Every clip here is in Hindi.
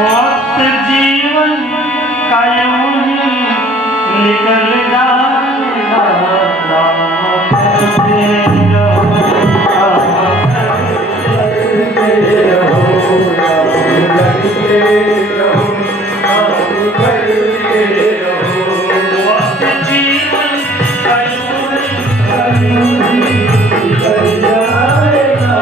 वक्त जीवन का यूं ही निकल जाएगा, राम करते रहो, राम करते रहो, राम करते रहो, राम करते रहो। वक्त जीवन का यूं ही निकल जाएगा।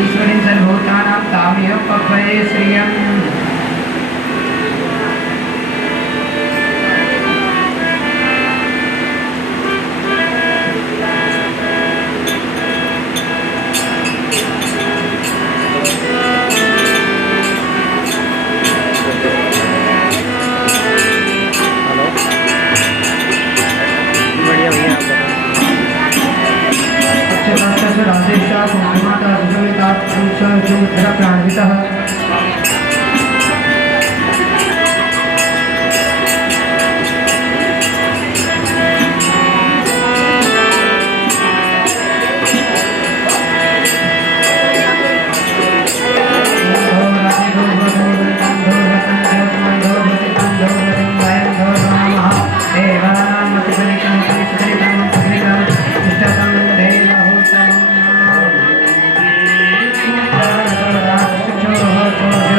ईश्वरीं सर्वभूतानां तामेव पक्वये श्रियम्। Oh,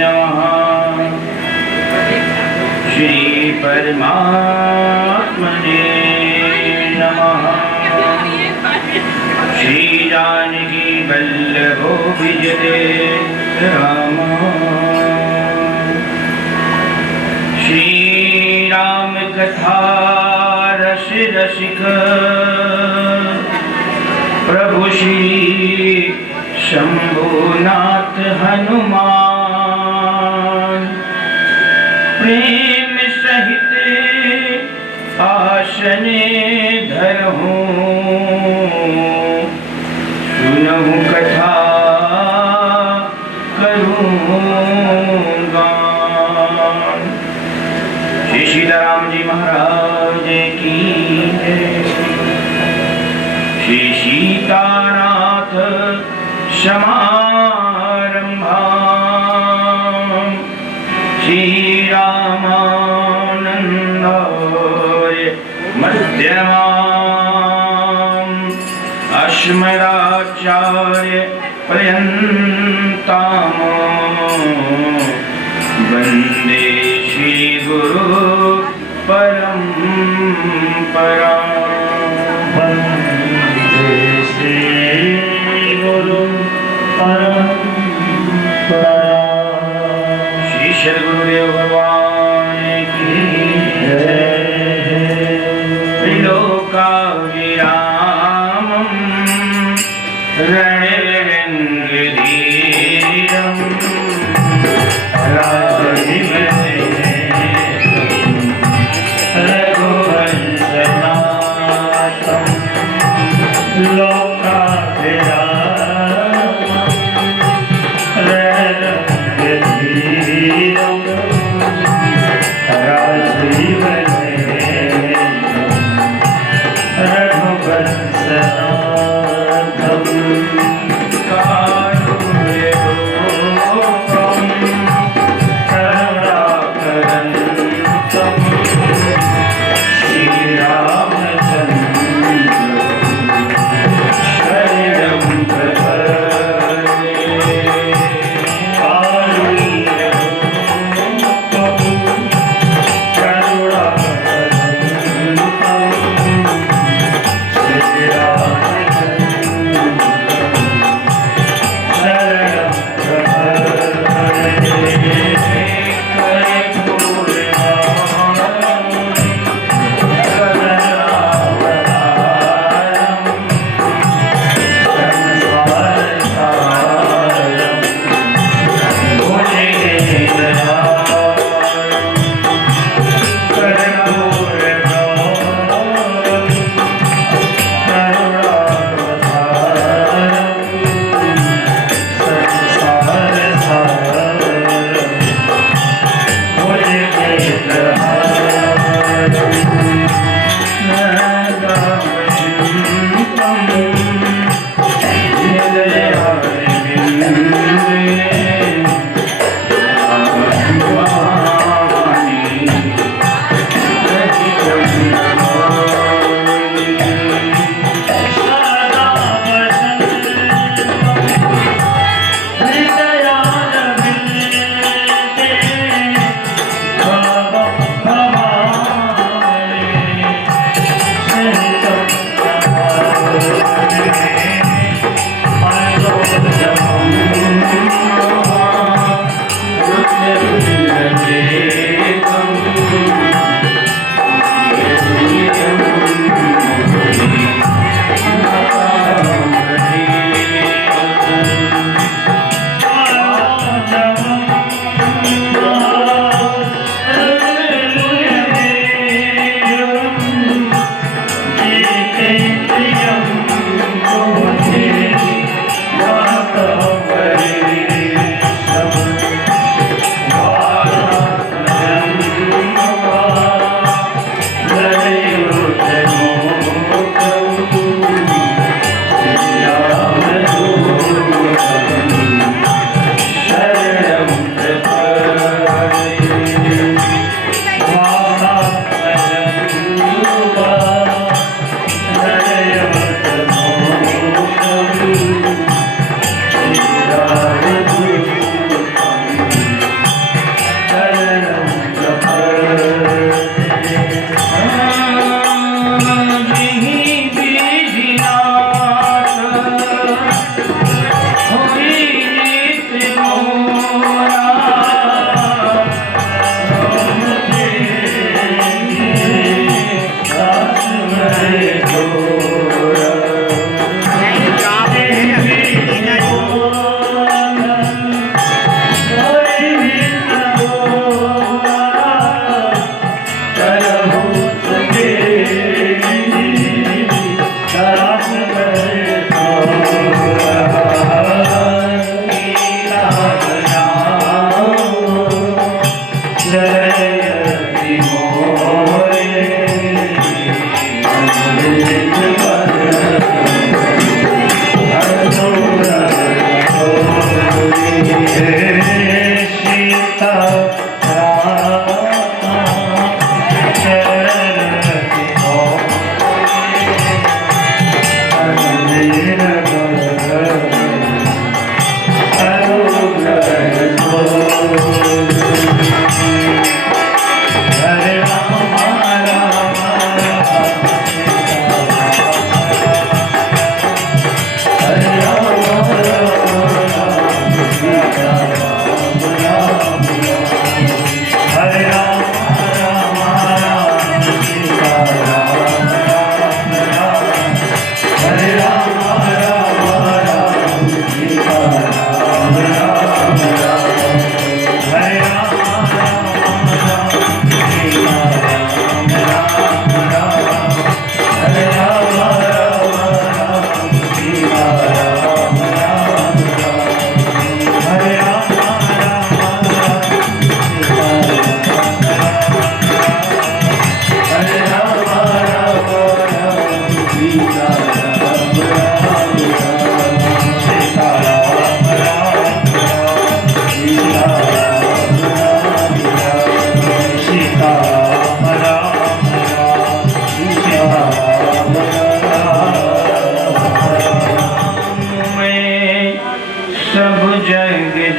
नमः। श्री परमात्मने नमः। श्री जानकी वल्लभो विजते राम। श्री राम कथा रस रसिक प्रभु श्री शंभुनाथ हनुमान। प्रेम सहित आसने धरहूं, सुनहु कथा करूं गान। श्री सीताराम जी महाराज की जय। श्री सीतानाथ समारंभा श्री रामानंदाय मध्यमाम् अस्मदाचार्य पर्यन्ताम् वन्दे श्री गुरु परम्परा। वन्दे श्री गुरु परम्परा। श्री सद्गुरुदेव भगवान की जय। लोकाभिरामं रणरणभीष्टदम्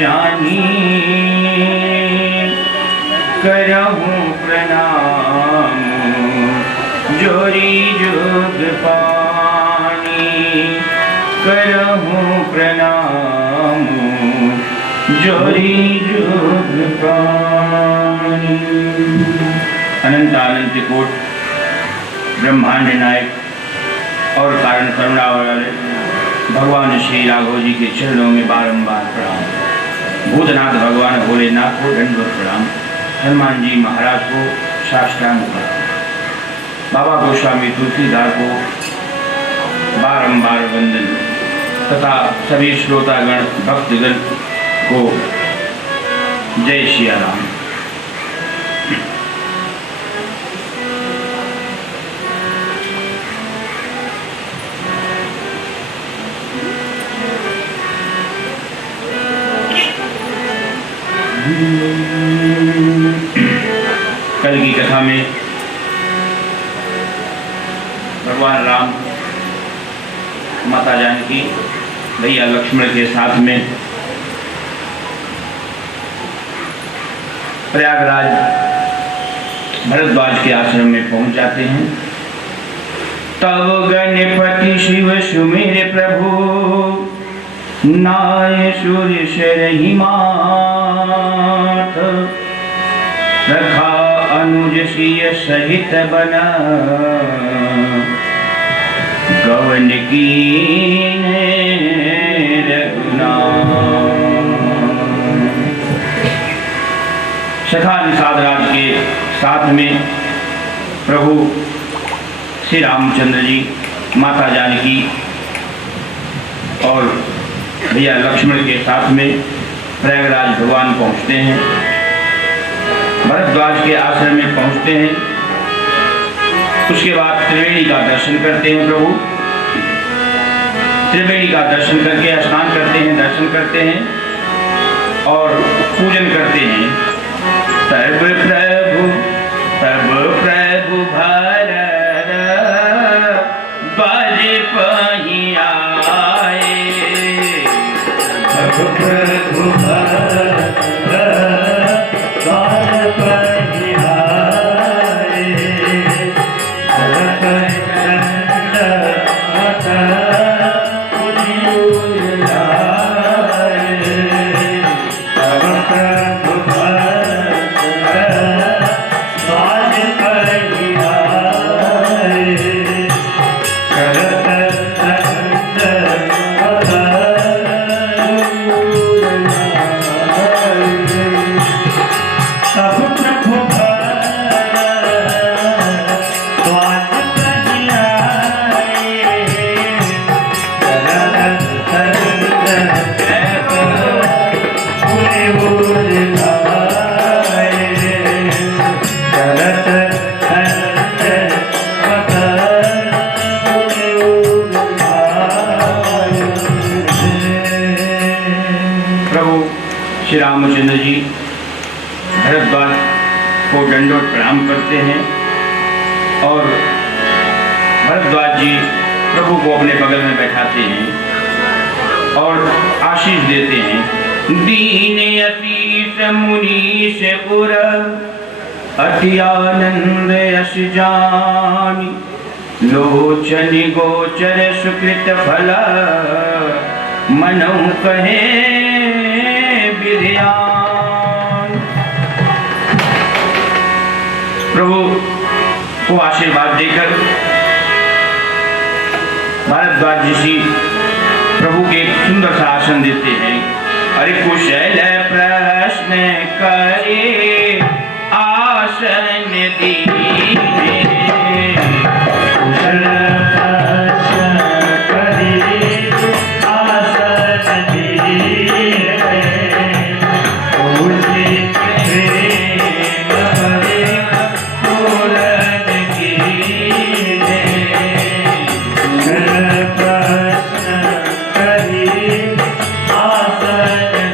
जानी करहूँ प्रणाम जोरी जुग पानी करहूँ प्रणाम जोरी जुग पानी। अनंत अनंत कोट ब्रह्मांड नायक और कारण करुणा वाले भगवान श्री राघव जी के चरणों में बारंबार प्रणाम। भूतनाथ भगवान भोलेनाथ को दंडवत प्रणाम। हनुमान जी महाराज को साष्टांग प्रणाम। बाबा गोस्वामी तुलसीदास को बारंबार वंदन तथा सभी श्रोतागण भक्तगण को जय सिया राम। कल की कथा में भगवान राम, माता जानकी, भैया लक्ष्मण के साथ में प्रयागराज भरद्वाज के आश्रम में पहुंच जाते हैं। तब गणपति शिव सुमेर प्रभु नाय सूर्य शरहि माथ रखा अनुज सिय सहित बना गवन कीन्हे रघुनाथ। सखा निषाद राज के साथ में प्रभु श्री रामचंद्र जी, माता जानकी और भैया लक्ष्मण के साथ में प्रयागराज भगवान पहुंचते हैं। भरद्वाज के आश्रम में पहुंचते हैं। उसके बाद त्रिवेणी का दर्शन करते हैं। प्रभु त्रिवेणी का दर्शन करके स्नान करते हैं, दर्शन करते हैं और पूजन करते हैं। तब प्रभु भरद्वाज पही आए। तब प्रभु श्री रामचंद्र जी भरद्वाज को दंडवत प्रणाम करते हैं और भरद्वाज जी प्रभु को अपने बगल में बैठाते हैं और आशीष देते हैं। दीन अतीश मुनीश उर अति आनंद यश जानी लोचन गोचर सुकृत फला मनौ कहे प्रभु को आशीर्वाद देकर भारद्वाज जी प्रभु के एक सुंदर सा आसन देते हैं। अरे कुशल प्रश्न करे आसन दीने, कुशल प्रश्न करे आसन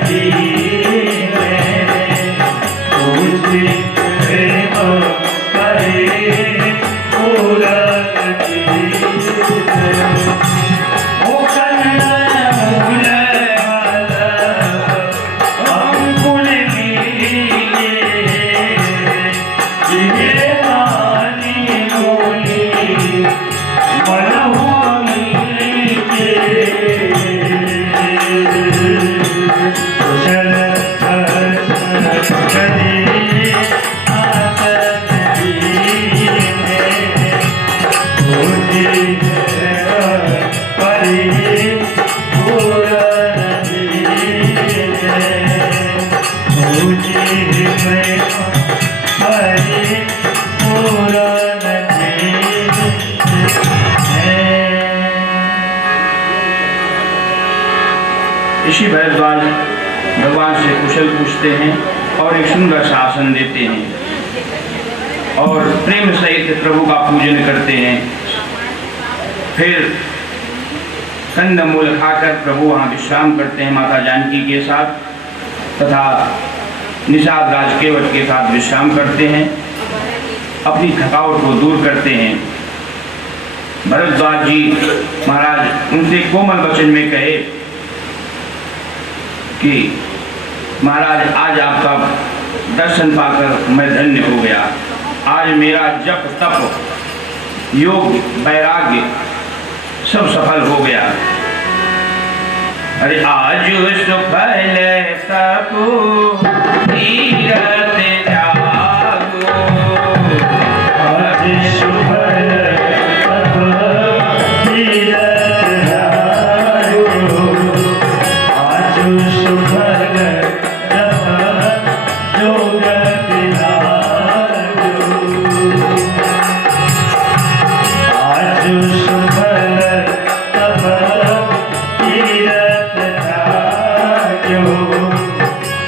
दीने। ऋषि भरद्वाज भगवान से कुशल पूछते हैं और एक सुंदर शासन देते हैं और प्रेम सहित प्रभु का पूजन करते हैं। फिर कंदमूल खाकर प्रभु वहाँ विश्राम करते हैं माता जानकी के साथ तथा निषाद राज केवट के साथ विश्राम करते हैं, अपनी थकावट को दूर करते हैं। भरद्वाज जी महाराज उनसे कोमल वचन में कहे कि महाराज आज आपका दर्शन पाकर मैं धन्य हो गया। आज मेरा जप तप योग वैराग्य सब सफल हो गया। अरे आज सफल तप तीरथ जागो, आज सफल तप तीरथ जागो, आज सफल तप योग विरागो, आज सफल तप तीरथ जागो,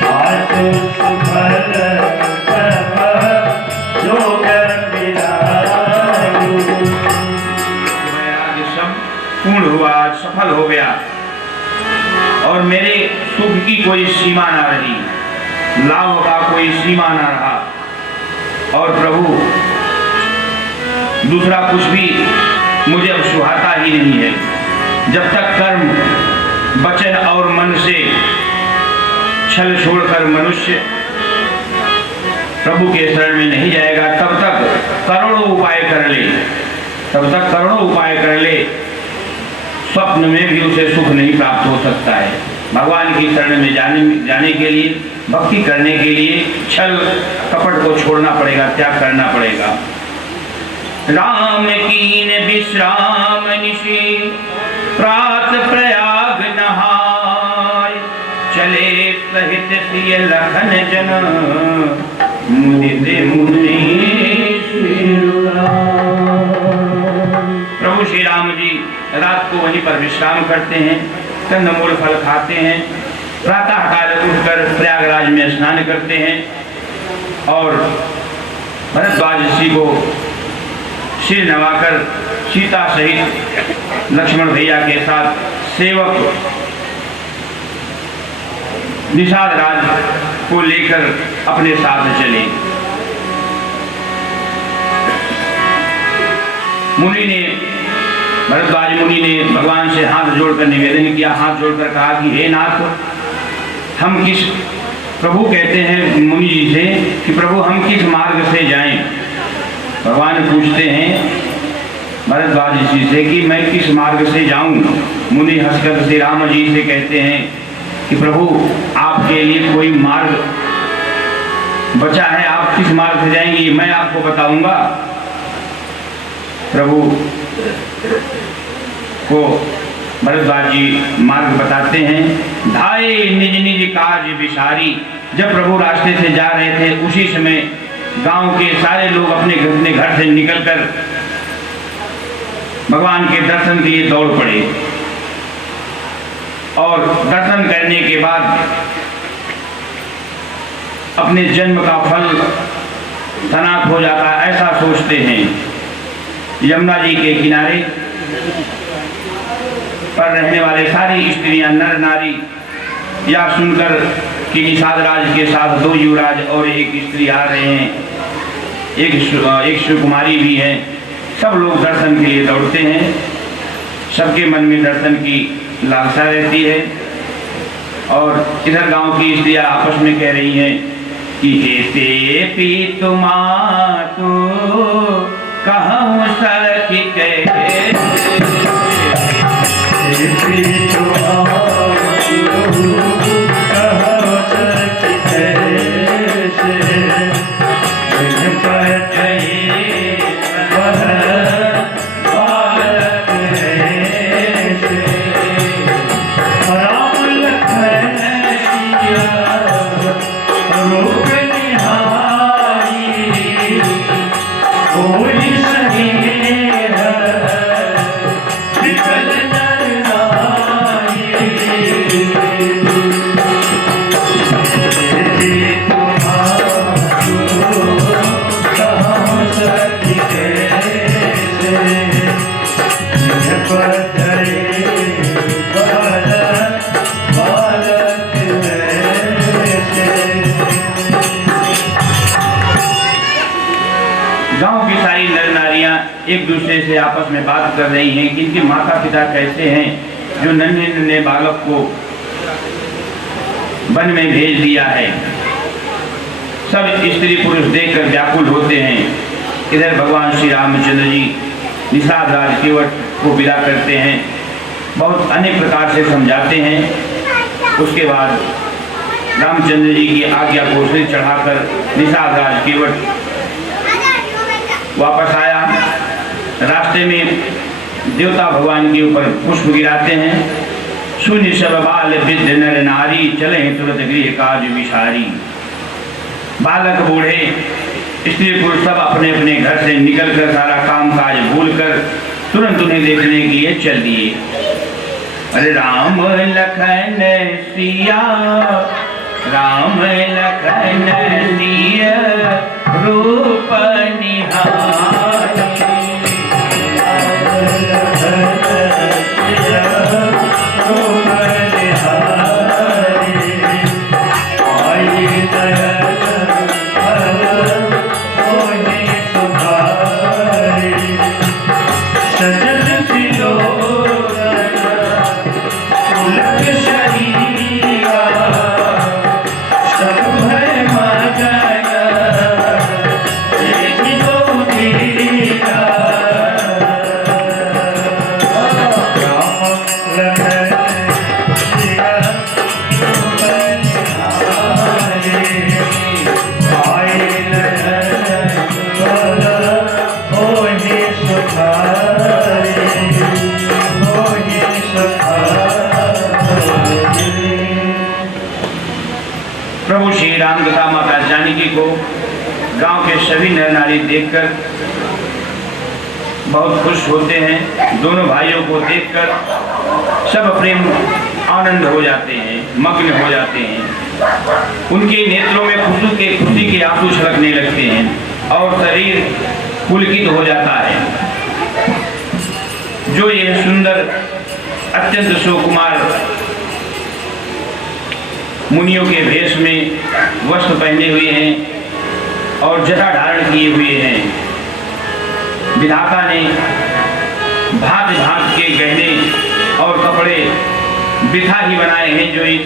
आज सफल तप योग विरागो। वैराग्य सब पूर्ण हुआ, आज सफल हो गया और मेरे सुख की कोई सीमा ना रही, लाभ का कोई सीमा ना रहा और प्रभु दूसरा कुछ भी मुझे अब सुहाता ही नहीं है। जब तक कर्म वचन और मन से छल छोड़कर मनुष्य प्रभु के शरण में नहीं जाएगा तब तक करोड़ों उपाय कर ले, तब तक करोड़ों उपाय कर ले, स्वप्न में भी उसे सुख नहीं प्राप्त हो सकता है। भगवान की शरण में जाने के लिए, भक्ति करने के लिए छल कपट को छोड़ना पड़ेगा, त्याग करना पड़ेगा। राम कीन विश्राम निशि प्रात प्रयाग नहाय, चले सहित सिय लखन जन मुदित मुनि प्रभु श्री राम जी रात को वहीं पर विश्राम करते हैं, कंदमूल फल खाते हैं, प्रातः काल उठकर प्रयागराज में स्नान करते हैं और भरद्वाज ऋषि को सिर नवाकर सीता सहित लक्ष्मण भैया के साथ सेवक निषाद राज को लेकर अपने साथ चले। मुनि ने भरद्वाज मुनि ने भगवान से हाथ जोड़कर निवेदन किया, हाथ जोड़कर कहा कि हे नाथ, हम किस प्रभु कहते हैं मुनि जी से कि प्रभु हम किस मार्ग से जाएं। भगवान पूछते हैं भरद्वाज जी से कि मैं किस मार्ग से जाऊं। मुनि हंसकर श्री राम जी से कहते हैं कि प्रभु आपके लिए कोई मार्ग बचा है, आप किस मार्ग से जाएंगे मैं आपको बताऊंगा। प्रभु को भरद्वाज जी मार्ग बताते हैं। धाये निज निज काज विसारी, जब प्रभु रास्ते से जा रहे थे उसी समय गांव के सारे लोग अपने घर से निकलकर भगवान के दर्शन के लिए दौड़ पड़े और दर्शन करने के बाद अपने जन्म का फल तनाक हो जाता है ऐसा सोचते हैं। यमुना जी के किनारे पर रहने वाले सारी स्त्रियां नर नारी या सुनकर कि निषाद राज के साथ 2 युवराज और एक स्त्री आ रहे हैं, एक सुकुमारी भी है, सब लोग दर्शन के लिए दौड़ते हैं। सबके मन में दर्शन की लालसा रहती है और इधर गांव की स्त्रियां आपस में कह रही हैं कि हे पी तुमातु कहूँ सखी कहे, कहूँ एक दूसरे से आपस में बात कर रही हैं कि इनके माता पिता कैसे हैं, जो नन्हे नन्हे बालक को वन में भेज दिया है। सब स्त्री पुरुष देखकर व्याकुल होते हैं। इधर भगवान श्री रामचंद्र जी निषाद राज केवट को विदा करते हैं, बहुत अनेक प्रकार से समझाते हैं। उसके बाद रामचंद्र जी की आज्ञा को सिर चढ़ाकर निषाद राज केवट वापस आया। रास्ते में देवता भगवान के ऊपर पुष्प गिराते हैं। शून्य सब बाल वृद्ध नर नारी चले तुरंत गृह काज विषारी। बालक बूढ़े स्त्री पुरुष सब अपने अपने घर से निकलकर सारा काम काज भूलकर तुरंत उन्हें देखने के लिए चल दिए। अरे राम लखन सिया, राम लखन सिया रूप निहारी। प्रभु श्री राम तथा माता जानकी को गांव के सभी नर नारी देखकर बहुत खुश होते हैं। दोनों भाइयों को देखकर सब प्रेम आनंद हो जाते हैं, मग्न हो जाते हैं। उनके नेत्रों में खुशी के आंसू छलकने लगते हैं और शरीर पुलकित हो जाता है। जो ये सुंदर अत्यंत सुकुमार मुनियों के भेष में वस्त्र पहने हुए हैं और जटा धारण किए हुए हैं। विधाता ने भांति भांति के गहने और कपड़े बिथा ही बनाए हैं जो इस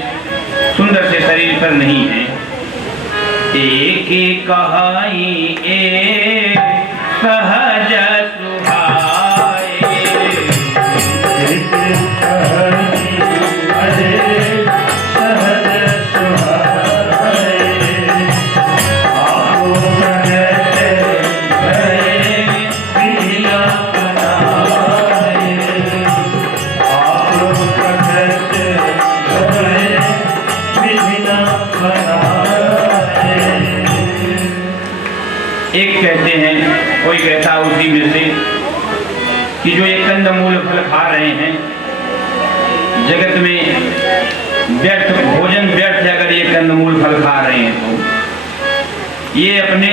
सुंदर से शरीर पर नहीं है। एक एक कहाई ए सहज सुहाए, कहते हैं, कोई कहता उसी में से कि जो ये कंदमूल फल खा रहे हैं, जगत में व्यर्थ भोजन व्यर्थ है। अगर ये कंदमूल फल खा रहे हैं तो ये अपने,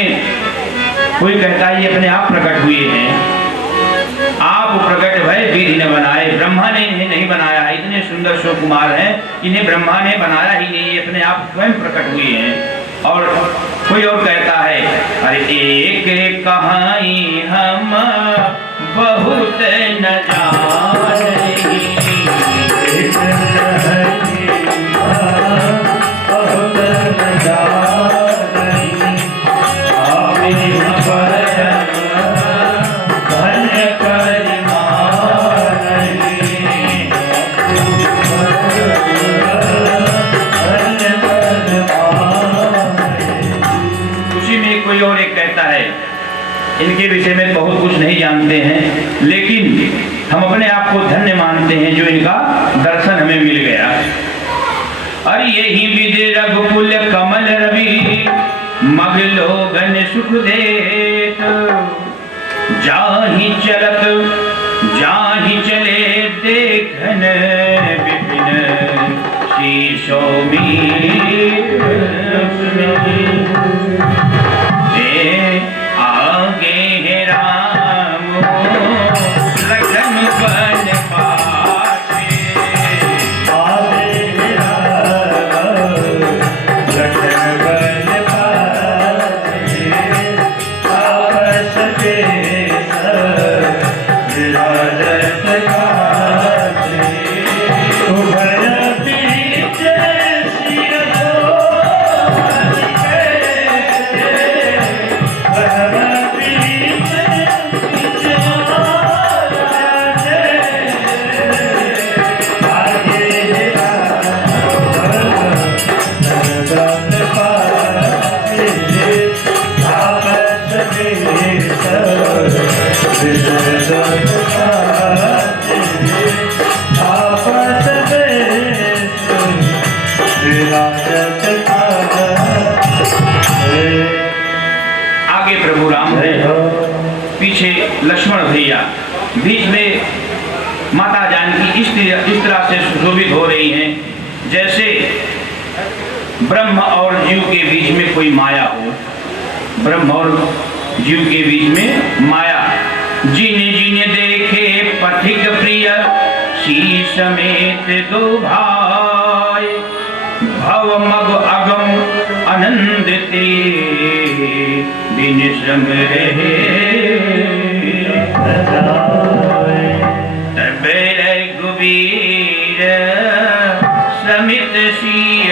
कोई कहता है ये अपने आप प्रकट हुए हैं। आप प्रकट भय विधि न बनाए, ब्रह्मा ने इन्हें नहीं बनाया है। इतने सुंदर सुकुमार हैं, इन्हें ब्रह्मा ने बनाया ही नहीं, ये अपने आप स्वयं प्रकट हुए हैं। और कोई और कहता है, अरे एक एक कहानी हम बहुत न जाने, इनके विषय में बहुत कुछ नहीं जानते हैं, लेकिन हम अपने आप को धन्य मानते हैं जो इनका दर्शन हमें मिल गया। अरे यही विदे रघुकुल कमल रवि, मगलो गण सुख देत, जाहि चलत जाहि चले देखन विपिन शीशो आगे प्रभु राम है, पीछे लक्ष्मण भैया, बीच में माता जानकी इस तरह से सुशोभित हो रही हैं जैसे ब्रह्म और जीव के बीच में कोई माया हो। ब्रह्म और जीव के बीच में माया। जीने जीने देखे पथिक प्रिय शीश समेत दो भाई, भव मग अगम आनंदते दिन श्रम रहे। रघुबीर समित सिय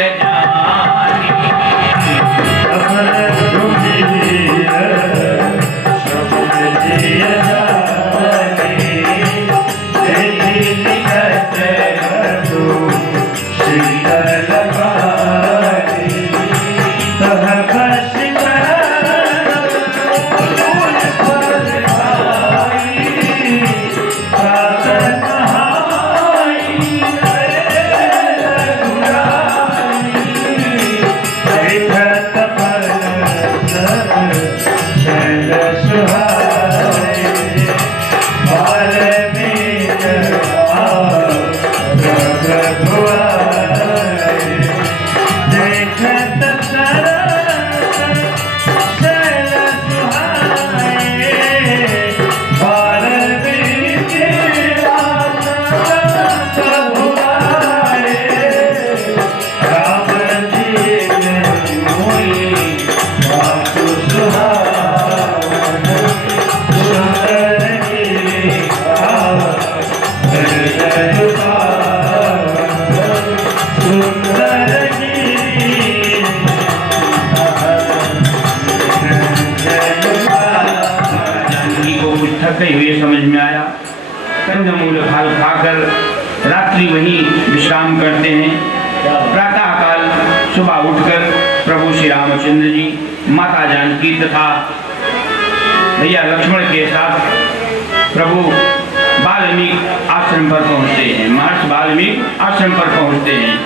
जानी, समझ में आया। कंदमूल फल खाकर रात्रि वहीं विश्राम करते हैं। प्रातः काल सुबह उठकर प्रभु श्री रामचंद्र जी, माता जानकी तथा भैया लक्ष्मण के साथ प्रभु वाल्मीकि आश्रम पर पहुंचते हैं। महर्षि वाल्मीकि आश्रम पर पहुंचते हैं।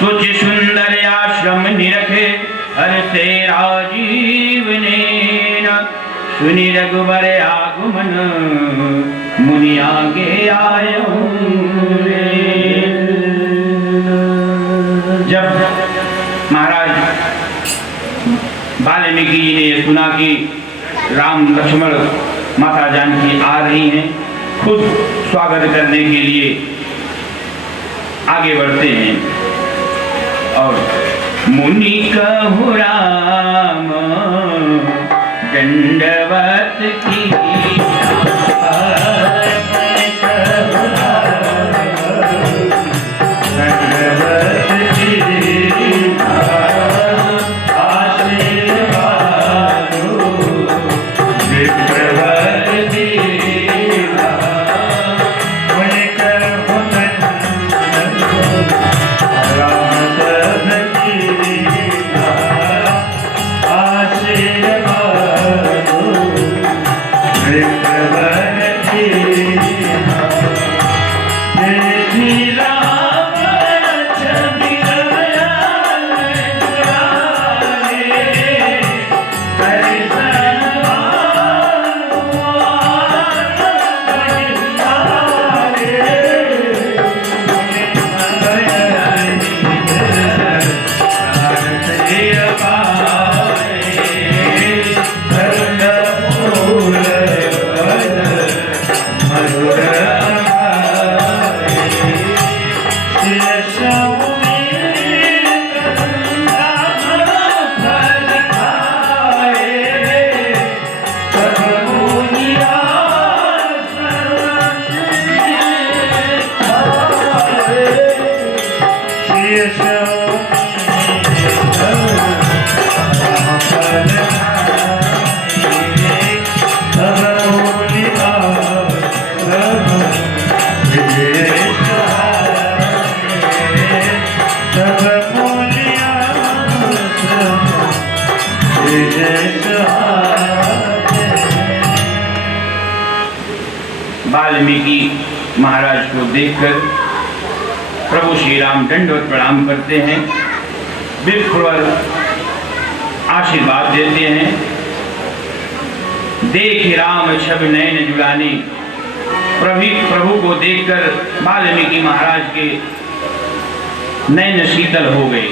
सोच सुंदर आश्रम निरखे हर से राजीव नैन, सुनि रघुबर आगमन मुनि आगे आयो रे। जब महाराज वाल्मीकि जी ने सुना कि राम लक्ष्मण माता जानकी आ रही हैं, खुद स्वागत करने के लिए आगे बढ़ते हैं और मुनि कहु राम दंडवत की महाराज को देखकर प्रभु श्री राम दंडवत प्रणाम करते हैं, विप्रवर आशीर्वाद देते हैं। देख राम छब नयन जुड़ाने, प्रभु को देखकर वाल्मीकि महाराज के नयन शीतल हो गए।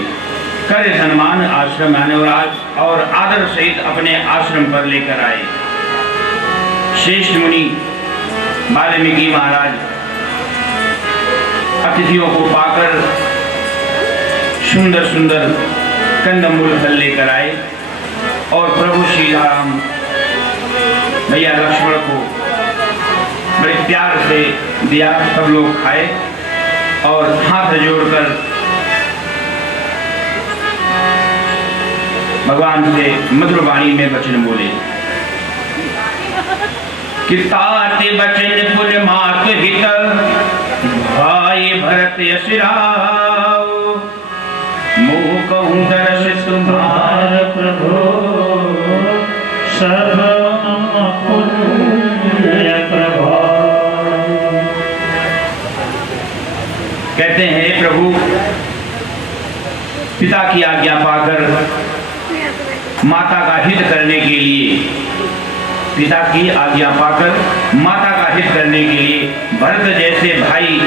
कर सन्मान आश्रम आने और आदर सहित अपने आश्रम पर लेकर आए। श्रेष्ठ मुनि वाल्मीकि महाराज अतिथियों को पाकर सुंदर सुंदर कंदमूल फल लेकर आए और प्रभु श्री राम भैया लक्ष्मण को बड़े प्यार से दिया। सब लोग खाए और हाथ जोड़कर भगवान से मधुर वाणी में वचन बोले कि ताते वचन पुर मात हित, भाई भरत यश राव, मोह कहूँ दरस तुम्हार प्रभु, सब पुण्य प्रभाव। कहते हैं प्रभु पिता की आज्ञा पाकर माता का हित करने के लिए, पिता की आज्ञा पाकर माता का हित करने के लिए, भरत जैसे भाई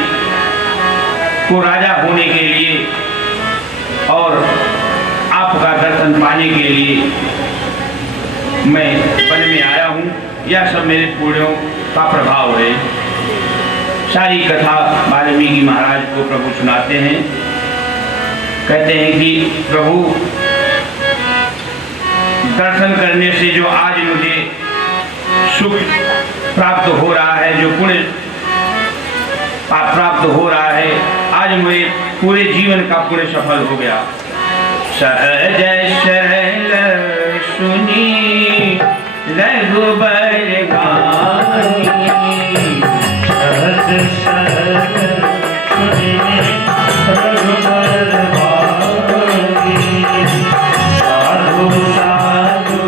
को राजा होने के लिए और आपका दर्शन पाने के लिए मैं वन में आया हूँ। यह सब मेरे पुण्यों का प्रभाव है। सारी कथा वाल्मीकि महाराज को प्रभु सुनाते हैं। कहते हैं कि प्रभु दर्शन करने से जो आज मुझे सुख प्राप्त हो रहा है, जो पुण्य प्राप्त हो रहा है, आज मेरे पूरे जीवन का पुण्य सफल हो गया। सहज सरल सुनी रघुबर गानी, सहज सरल सुनी रघुबर गानी, साधु साधु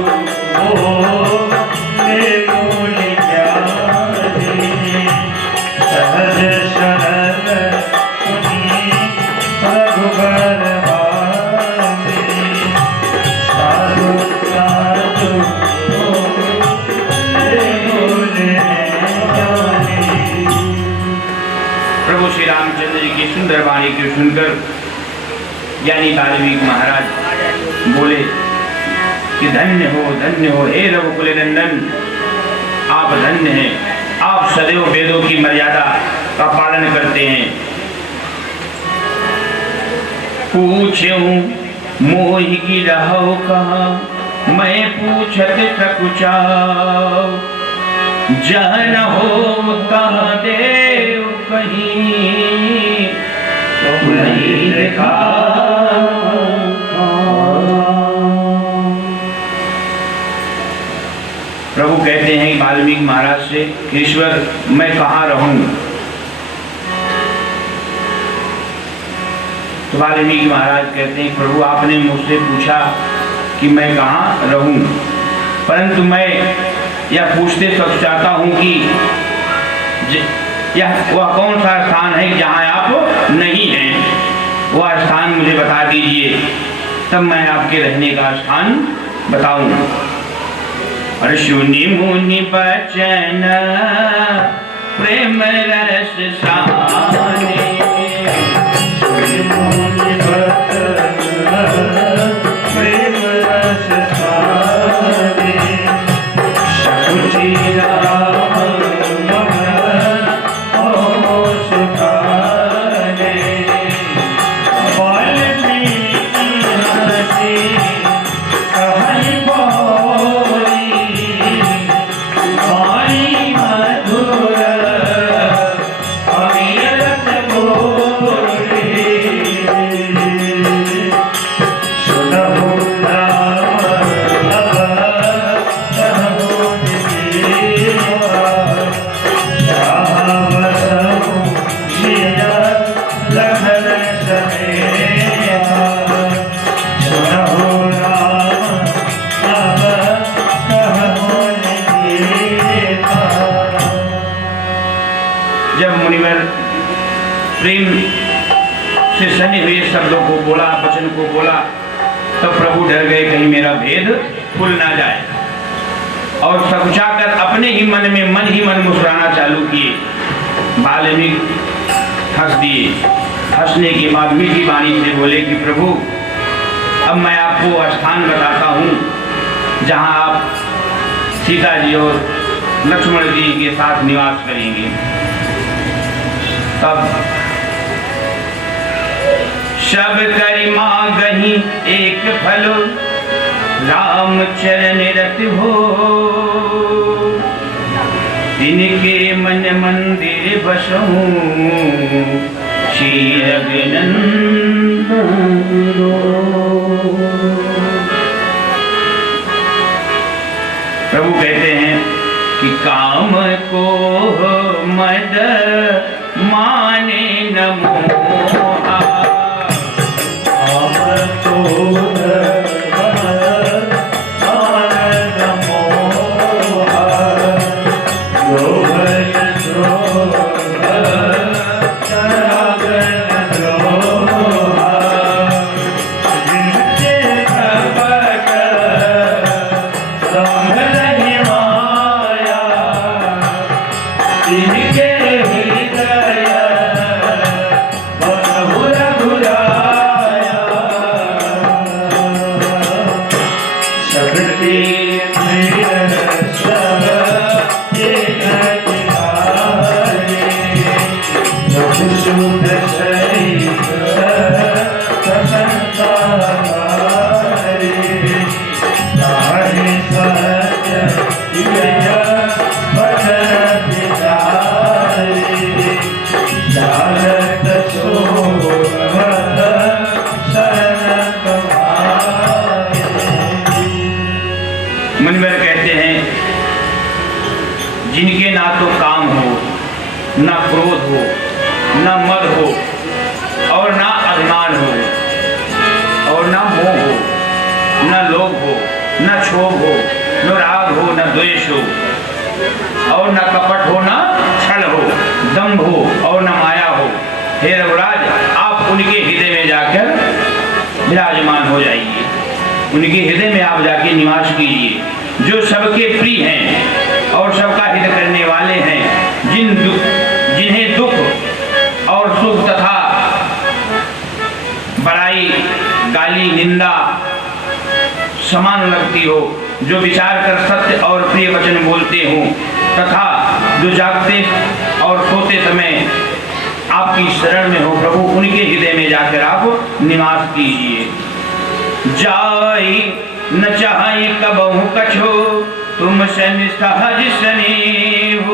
सुंदर वाणी को सुनकर ज्ञानी वाल्मीकि महाराज बोले कि धन्य हो हे रघुकुल नंदन, आप धन्य हैं। आप सदैव वेदों की मर्यादा का पालन करते हैं। पूछूं मोहि की रहो कहा, मैं पूछत सकुचाओ, जन हो कहा देव कहीं, तो नहीं देखा। प्रभु कहते हैं वाल्मीकि महाराज से, ईश्वर मैं कहाँ रहूं? तो वाल्मीकि महाराज कहते हैं प्रभु आपने मुझसे पूछा कि मैं कहाँ रहूं, परंतु मैं यह पूछते सब चाहता हूं कि यह वह कौन सा स्थान है जहां आप नहीं हैं, वह स्थान मुझे बता दीजिए, तब मैं आपके रहने का स्थान बताऊं। और सुनि मुनि बचन प्रेम रस साने, सुनि मुनि बचन प्रेम रस साने, सकुचि राम Oh जने हुए शब्दों को बोला, वचन को बोला, तब प्रभु डर गए कहीं मेरा भेद खुल ना जाए, और सकुचाकर अपने ही मन मुस्कुराना चालू किए। वाल्मीकि हंस दिए। हंसने के बाद मीठी वाणी से बोले कि प्रभु, अब मैं आपको स्थान बताता हूँ जहाँ आप सीता जी और लक्ष्मण जी के साथ निवास करेंगे। तब शब करि मांगहि एक फल, राम चरण रत हो, इनके मन मंदिर बसहु, श्री रघुनंदन रो। प्रभु कहते हैं कि काम को मद माने न मोहा, काम को मुनिवर कहते हैं जिनके ना तो काम हो, ना क्रोध हो, ना मद हो, और ना अभिमान हो, और ना मोह हो, ना लोभ हो, ना क्षोभ हो, न राग हो, न द्वेष हो, और ना कपट हो, ना छल हो, दंभ हो, और ना माया हो। हे रघुराज, आप उनके हृदय में जाकर विराजमान हो जाइए, उनके हृदय में आप जाके निवास कीजिए, जो सबके प्रिय हैं और सबका हित करने वाले हैं, जिन्हें दुख और सुख तथा बड़ाई, गाली, निंदा समान लगती हो, जो विचार कर सत्य और प्रिय वचन बोलते हो, तथा जो जागते और सोते समय आपकी शरण में हो, प्रभु उनके हृदय में जाकर आप निवास कीजिए। जाई न चाहे कबहु कछो, तुम सन सहज स्नेह,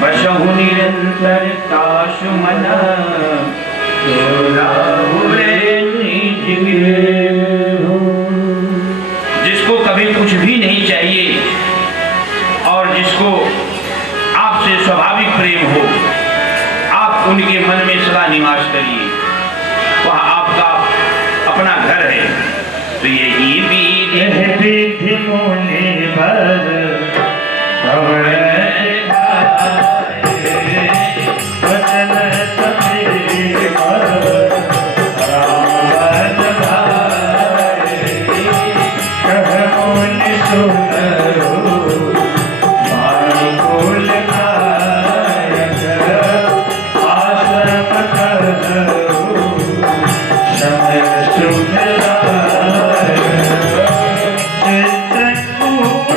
बसहु निरंतर तासु मन, जिसको कभी कुछ भी नहीं चाहिए और जिसको आपसे स्वाभाविक प्रेम हो, आप उनके मन में सदा निवास करिए, वह आपका अपना घर है। तो यही विधि मुनिवर चित्रकूट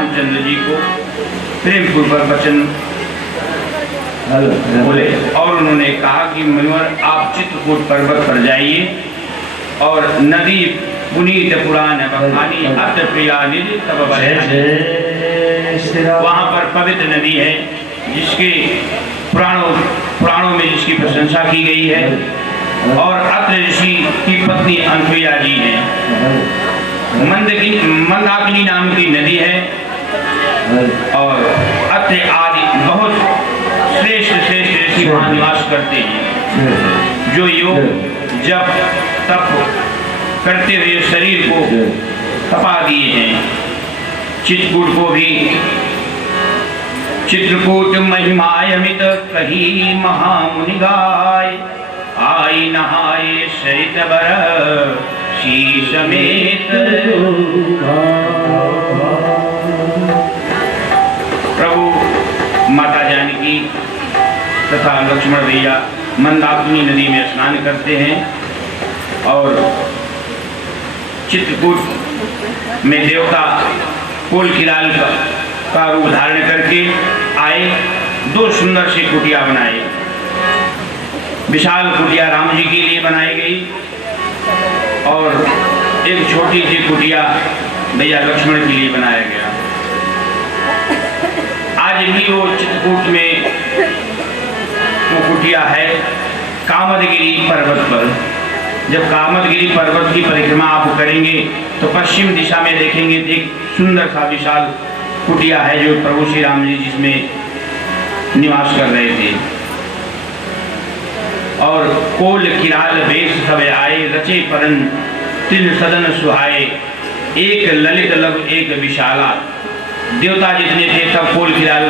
रामचंद्र जी को प्रेम पूर्वक वचन बोले और उन्होंने कहा कि मुनिवर आप चित्रकूट पर्वत पर जाइए और नदी पुनीत पुराण बखानी अत प्रिया निज तब वहाँ पर पवित्र नदी है जिसके पुराणों में जिसकी प्रशंसा की गई है और अत्र ऋषि की पत्नी अनसुईया जी हैं। मंदाकिनी नाम की नदी है और अत्र आदि बहुत श्रेष्ठ ऋषि वहाँ निवास करते हैं जो योग जब तप करते हुए शरीर को तपा दिए हैं। चित्रकूट को भी चित्रकूट महिमाय अमित कही महामुनि गाय आई नहाए सहित बर शीश समेत। प्रभु माता जानकी तथा लक्ष्मण भैया मंदाकिनी नदी में स्नान करते हैं और चित्रकूट में देवता कोलखिलाल का रूप धारण करके आए। दो सुंदर सी कुटिया बनाई। विशाल कुटिया राम जी के लिए बनाई गई और एक छोटी सी कुटिया भैया लक्ष्मण के लिए बनाया गया। आज भी वो चित्रकूट में वो कुटिया है कामदगिरी पर्वत पर। जब कामदगिरी पर्वत की परिक्रमा आप करेंगे तो पश्चिम दिशा में देखेंगे एक सुंदर सा विशाल कुटिया है जो प्रभु श्री राम जी जिसमें निवास कर रहे थे। और कोल किराल वेश सब आए रचे परन तिल सदन सुहाए एक ललित लघु एक विशाला। देवता जितने थे सब कोल किराल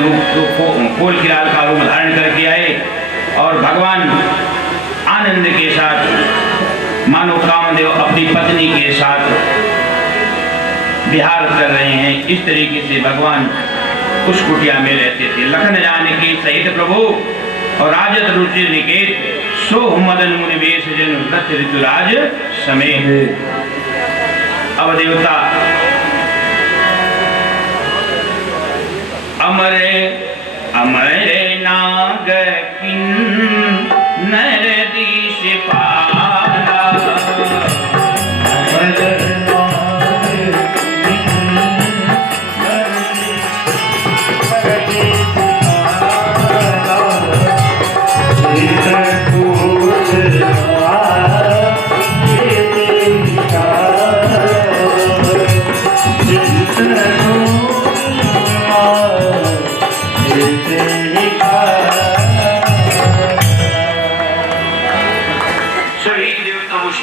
का रूप धारण करके आए और भगवान आनंद के साथ मानो कामदेव अपनी पत्नी के साथ विहार कर रहे हैं। इस तरीके से भगवान उस कुटिया में रहते थे। लखन जानकी सहित प्रभु और राजत रुचि निकेत सो मदन मुनि वेश जन व्रत ऋतुराज समेत। अब देवता अमरे अमरे नाग किन्नर दिश पाला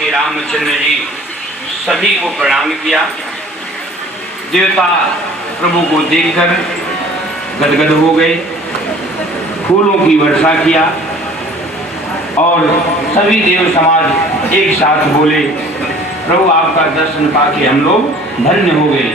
रामचंद्र जी सभी को प्रणाम किया। देवता प्रभु को देखकर गदगद हो गए, फूलों की वर्षा किया और सभी देव समाज एक साथ बोले प्रभु आपका दर्शन पाके हम लोग धन्य हो गए।